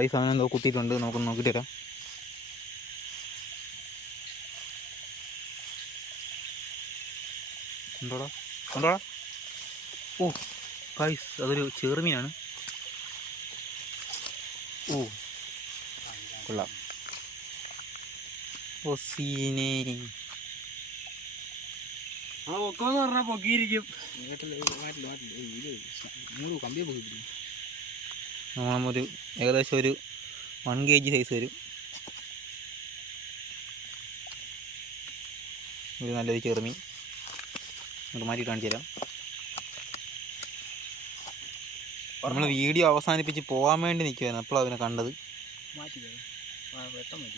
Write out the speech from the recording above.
ഈ സാധനം എന്തോ കുത്തിയിട്ടുണ്ട്, നമുക്കൊന്ന് നോക്കിയിട്ട് വരാം. കണ്ടോടാ കണ്ടോടാ. ഓ ഗൈസ്, അതൊരു ചെറുമീനാണ്. ഓ കൊള്ളാം. ഓ സീനേ, പൊക്കോന്ന് പറഞ്ഞാൽ പൊക്കിയിരിക്കും. നമ്മളൊരു ഏകദേശം ഒരു 1 kg സൈസ് വരും. ഒരു നല്ലൊരു ചെറുമീൻ. നമുക്ക് മാറ്റി കാണിച്ചു തരാം. നമ്മൾ വീഡിയോ അവസാനിപ്പിച്ച് പോകാൻ വേണ്ടി നിൽക്കുമായിരുന്നു, അപ്പോഴാണ് അതിനെ കണ്ടത്. പെട്ടെന്ന്